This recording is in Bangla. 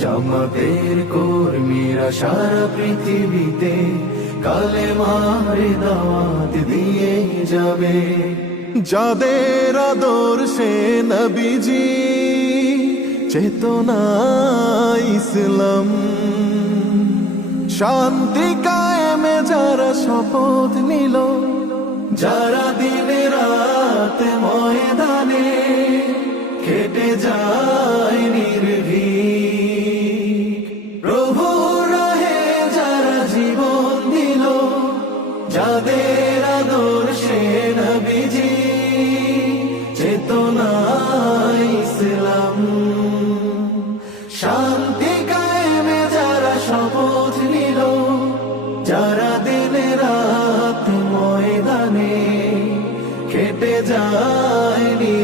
জামাতের কর্মীরা সারা পৃথিবীতে কালে মারে দাঁত দিয়ে যাবে যাদের আদর্শে নবীজি চেতনা ইসলাম শান্তি কায়েমে যারা শপথ নিল যারা দিলে চাঁদের আদর্শে নবীজি চেতনা ইসলাম শান্তি কায়েমে যারা শপথ নিল যারা দিনে রাত ময়দানে খেটে যায়নি